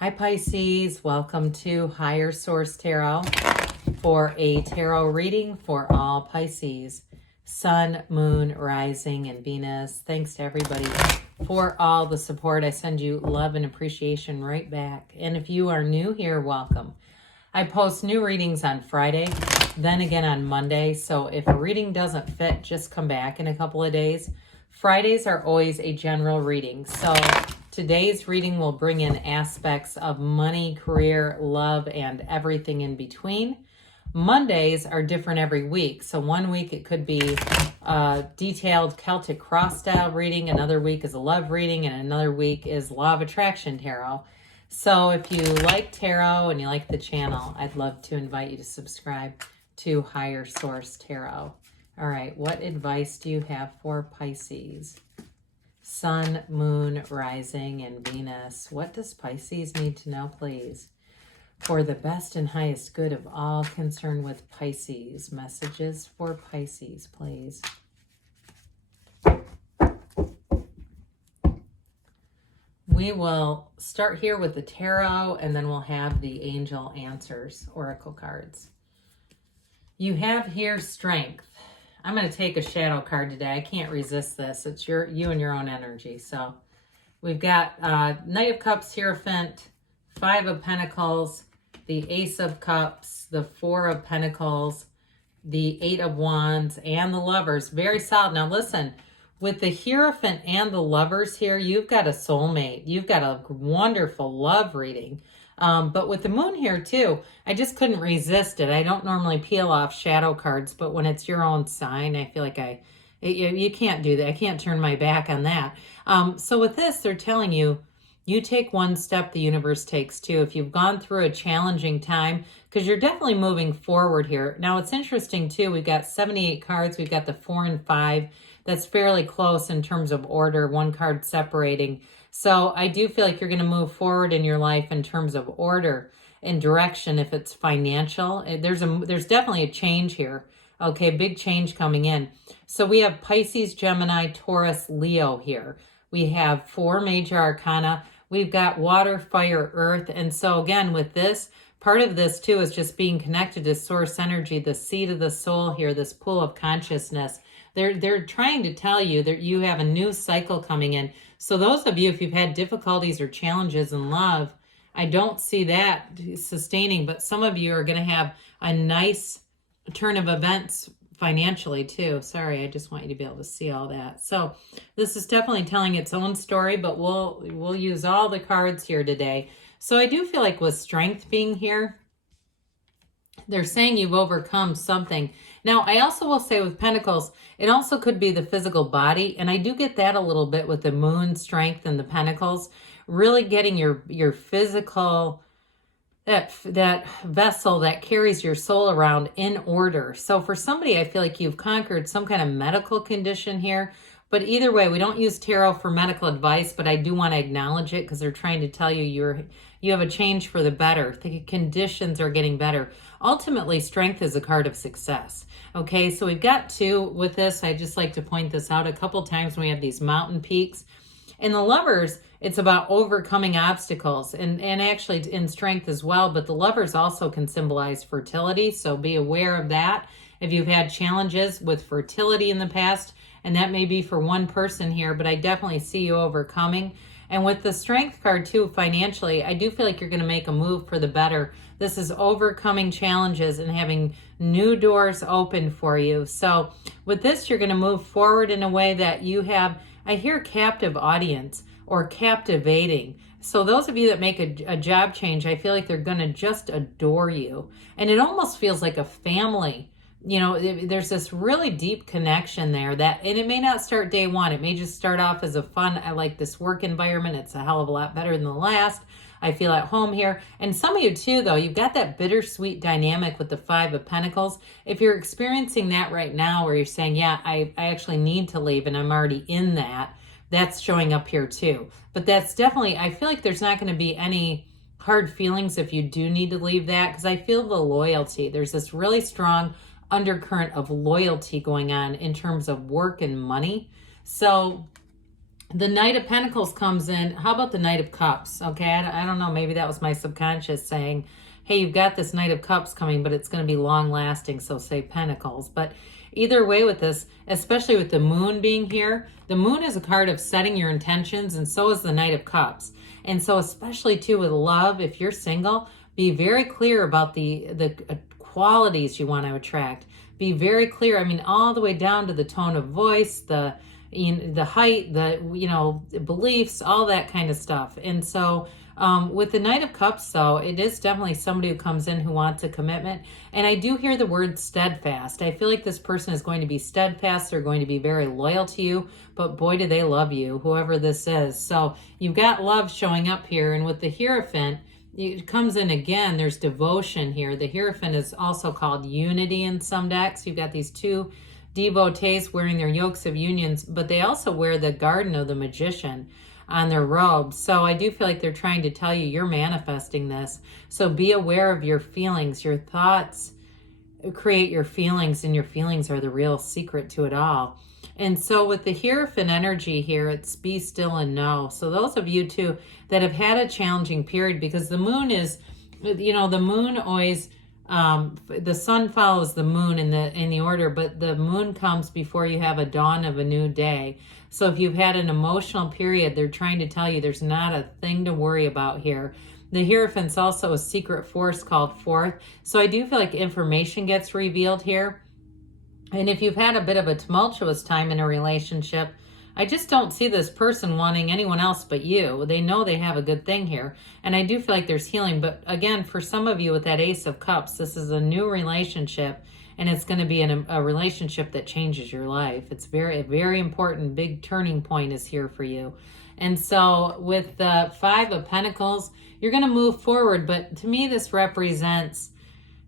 Hi Pisces, welcome to Higher Source Tarot for a tarot reading for all Pisces. Sun, Moon, Rising, and Venus. Thanks to everybody for all the support. I send you love and appreciation right back. And if you are new here, welcome. I post new readings on Friday, then again on Monday. So if a reading doesn't fit, just come back in a couple of days. Fridays are always a general reading. So today's reading will bring in aspects of money, career, love, and everything in between. Mondays are different every week. So one week it could be a detailed Celtic cross style reading. Another week is a love reading. And another week is Law of Attraction Tarot. So if you like tarot and you like the channel, I'd love to invite you to subscribe to Higher Source Tarot. All right, what advice do you have for Pisces? Sun, Moon, Rising, and Venus. What does Pisces need to know, please? For the best and highest good of all concerned with Pisces. Messages for Pisces, please. We will start here with the tarot, and then we'll have the angel answers, oracle cards. You have here strength. I'm going to take a shadow card today. I can't resist this. It's you and your own energy. So we've got Knight of Cups, Hierophant, Five of Pentacles, the Ace of Cups, the Four of Pentacles, the Eight of Wands, and the Lovers. Very solid. Now listen, with the Hierophant and the Lovers here, you've got a soulmate. You've got a wonderful love reading. But with the Moon here too, I just couldn't resist it. I don't normally peel off shadow cards, but when it's your own sign, I feel like you can't do that. I can't turn my back on that. So with this, they're telling you, you take one step, the universe takes two. If you've gone through a challenging time, because you're definitely moving forward here. Now, it's interesting too. We've got 78 cards. We've got the 4 and 5. That's fairly close in terms of order, one card separating. So I do feel like you're going to move forward in your life in terms of order and direction. If it's financial, there's definitely a change here. Okay, big change coming in. So we have Pisces, Gemini, Taurus, Leo here. We have 4 major arcana. We've got water, fire, earth. And so again, with this, part of this too is just being connected to source energy, the seat of the soul here, this pool of consciousness. They're trying to tell you that you have a new cycle coming in. So those of you, if you've had difficulties or challenges in love, I don't see that sustaining, but some of you are going to have a nice turn of events financially too. Sorry, I just want you to be able to see all that. So this is definitely telling its own story, but we'll use all the cards here today. So I do feel like with strength being here, they're saying you've overcome something. Now, I also will say with Pentacles, it also could be the physical body. And I do get that a little bit with the Moon strength and the Pentacles. Really getting your physical, that vessel that carries your soul around in order. So for somebody, I feel like you've conquered some kind of medical condition here. But either way, we don't use tarot for medical advice, but I do want to acknowledge it because they're trying to tell you you have a change for the better. The conditions are getting better. Ultimately, strength is a card of success. Okay, so we've got 2 with this. I just like to point this out a couple times when we have these mountain peaks. In the Lovers, it's about overcoming obstacles and actually in strength as well. But the Lovers also can symbolize fertility, so be aware of that. If you've had challenges with fertility in the past, and that may be for one person here, but I definitely see you overcoming. And with the strength card too, financially, I do feel like you're going to make a move for the better. This is overcoming challenges and having new doors open for you. So with this, you're going to move forward in a way that you have, I hear captive audience or captivating. So those of you that make a job change, I feel like they're going to just adore you. And it almost feels like a family. You know, there's this really deep connection there and it may not start day one. It may just start off as a fun, I like this work environment. It's a hell of a lot better than the last. I feel at home here. And some of you too, though, you've got that bittersweet dynamic with the 5 of Pentacles. If you're experiencing that right now where you're saying, yeah, I actually need to leave and I'm already in that, that's showing up here too. But that's definitely, I feel like there's not going to be any hard feelings if you do need to leave that because I feel the loyalty. There's this really strong undercurrent of loyalty going on in terms of work and money. So The Knight of Pentacles comes in. How about the Knight of Cups? Okay, I don't know. Maybe that was my subconscious saying, hey, you've got this Knight of Cups coming, but it's going to be long lasting, so say Pentacles. But either way with this, especially with the Moon being here, the Moon is a card of setting your intentions, and so is the Knight of Cups. And so especially too with love, if you're single, be very clear about the qualities you want to attract. Be very clear. I mean, all the way down to the tone of voice, the height, the beliefs, all that kind of stuff. And so with the Knight of Cups, though, it is definitely somebody who comes in who wants a commitment. And I do hear the word steadfast. I feel like this person is going to be steadfast. They're going to be very loyal to you, but boy, do they love you, whoever this is. So you've got love showing up here. And with the Hierophant, it comes in again, there's devotion here. The Hierophant is also called unity in some decks. You've got these two devotees wearing their yokes of unions, but they also wear the Garden of the Magician on their robes. So I do feel like they're trying to tell you you're manifesting this. So be aware of your feelings. Your thoughts create your feelings, and your feelings are the real secret to it all. And so with the Hierophant energy here, it's be still and know. So those of you too that have had a challenging period, because the moon is, the moon always, the sun follows the moon in the order, but the moon comes before you have a dawn of a new day. So if you've had an emotional period, they're trying to tell you there's not a thing to worry about here. The Hierophant's also a secret force called Fourth. So I do feel like information gets revealed here. And if you've had a bit of a tumultuous time in a relationship, I just don't see this person wanting anyone else but you. They know they have a good thing here. And I do feel like there's healing. But again, for some of you with that Ace of Cups, this is a new relationship. And it's going to be a relationship that changes your life. It's very, very important. Big turning point is here for you. And so with the Five of Pentacles, you're going to move forward. But to me, this represents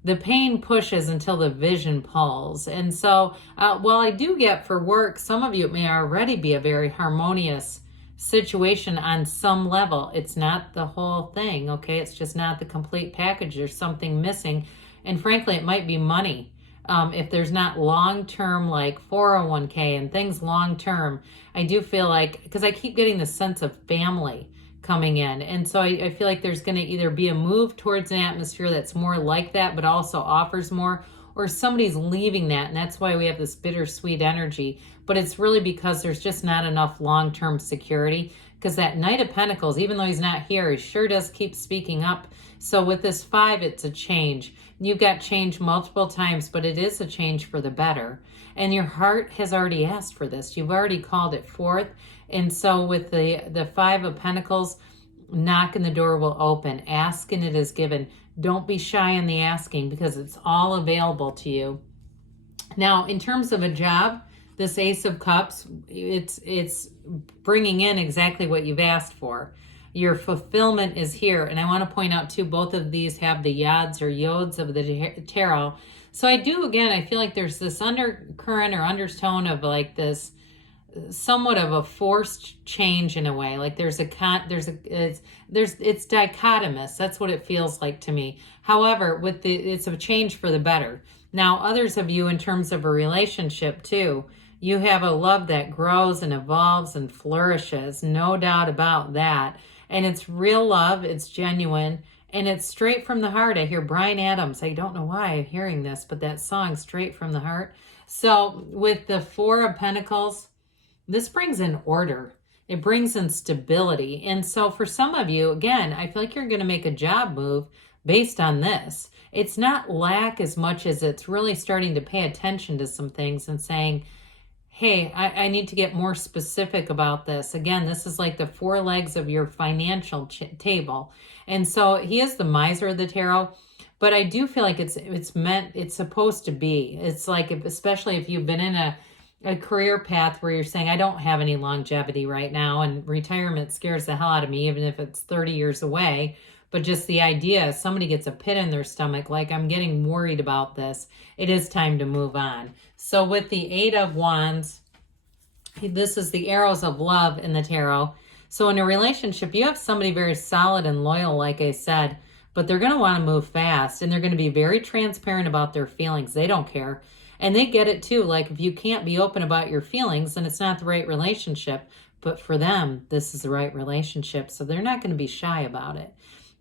the pain pushes until the vision pulls. And so while I do get for work, some of you, it may already be a very harmonious situation on some level. It's not the whole thing, okay? It's just not the complete package. There's something missing. And frankly, it might be money. If there's not long-term like 401k and things long-term, I do feel like, because I keep getting the sense of family coming in. And so I feel like there's going to either be a move towards an atmosphere that's more like that, but also offers more, or somebody's leaving that. And that's why we have this bittersweet energy. But it's really because there's just not enough long-term security. Because that Knight of Pentacles, even though he's not here, he sure does keep speaking up. So with this Five, it's a change. You've got change multiple times, but it is a change for the better. And your heart has already asked for this. You've already called it forth. And so with the Five of Pentacles, knock and the door will open. Ask and it is given. Don't be shy in the asking, because it's all available to you. Now, in terms of a job, this Ace of Cups, it's bringing in exactly what you've asked for. Your fulfillment is here. And I want to point out too, both of these have the yods or yods of the tarot. So I do, again, I feel like there's this undercurrent or undertone of like this somewhat of a forced change in a way. Like it's dichotomous. That's what it feels like to me. However, it's a change for the better. Now, others of you in terms of a relationship too, you have a love that grows and evolves and flourishes. No doubt about that. And it's real love. It's genuine. And it's straight from the heart. I hear Bryan Adams. I don't know why I'm hearing this, but that song, Straight from the Heart. So with the Four of Pentacles, this brings in order. It brings in stability. And so for some of you, again, I feel like you're going to make a job move based on this. It's not lack as much as it's really starting to pay attention to some things and saying, hey, I need to get more specific about this. Again, this is like the four legs of your financial table. And so he is the miser of the tarot, but I do feel like it's supposed to be. It's like, especially if you've been in a career path where you're saying, I don't have any longevity right now, and retirement scares the hell out of me, even if it's 30 years away. But just the idea, somebody gets a pit in their stomach, like I'm getting worried about this. It is time to move on. So with the Eight of Wands, this is the arrows of love in the tarot. So in a relationship, you have somebody very solid and loyal, like I said, but they're going to want to move fast, and they're going to be very transparent about their feelings. They don't care. And they get it too. Like if you can't be open about your feelings, then it's not the right relationship. but for them, this is the right relationship. So they're not going to be shy about it.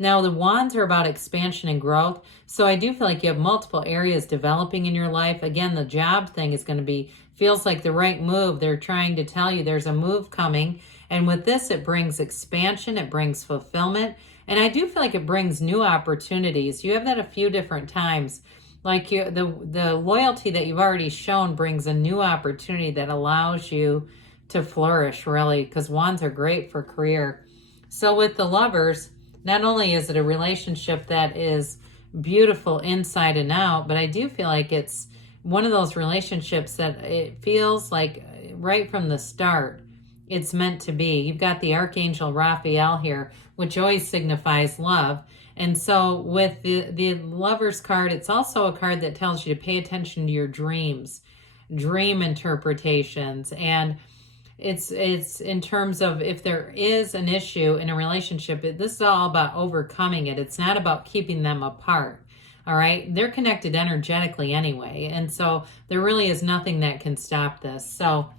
Now, the wands are about expansion and growth. So I do feel like you have multiple areas developing in your life. Again, the job thing is going to be, feels like the right move. They're trying to tell you there's a move coming. And with this, it brings expansion. It brings fulfillment. And I do feel like it brings new opportunities. You have that a few different times. Like the loyalty that you've already shown brings a new opportunity that allows you to flourish, really, because wands are great for career. So with the Lovers, not only is it a relationship that is beautiful inside and out, but I do feel like it's one of those relationships that it feels like right from the start, it's meant to be. You've got the Archangel Raphael here, which always signifies love. And so with the Lovers card, it's also a card that tells you to pay attention to your dreams, dream interpretations, and it's in terms of if there is an issue in a relationship, this is all about overcoming it. It's not about keeping them apart. All right. They're connected energetically anyway. And so there really is nothing that can stop this. So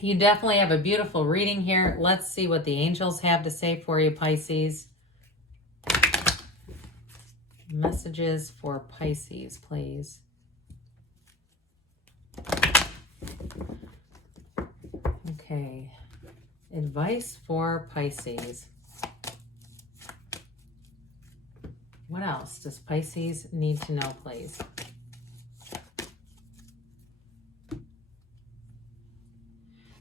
you definitely have a beautiful reading here. Let's see what the angels have to say for you, Pisces. Messages for Pisces, please. Okay, advice for Pisces. What else does Pisces need to know, please?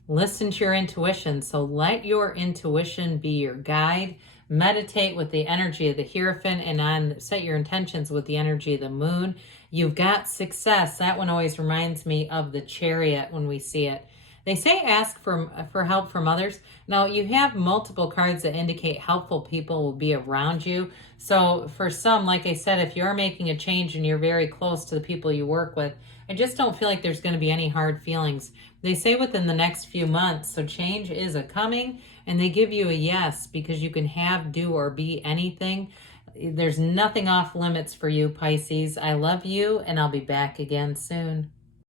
Listen to your intuition. So let your intuition be your guide. Meditate with the energy of the Hierophant and set your intentions with the energy of the moon. You've got success. That one always reminds me of the Chariot when we see it. They say ask for help from others. Now, you have multiple cards that indicate helpful people will be around you. So for some, like I said, if you're making a change and you're very close to the people you work with, I just don't feel like there's going to be any hard feelings. They say within the next few months, so change is a coming, and they give you a yes because you can have, do, or be anything. There's nothing off limits for you, Pisces. I love you, and I'll be back again soon.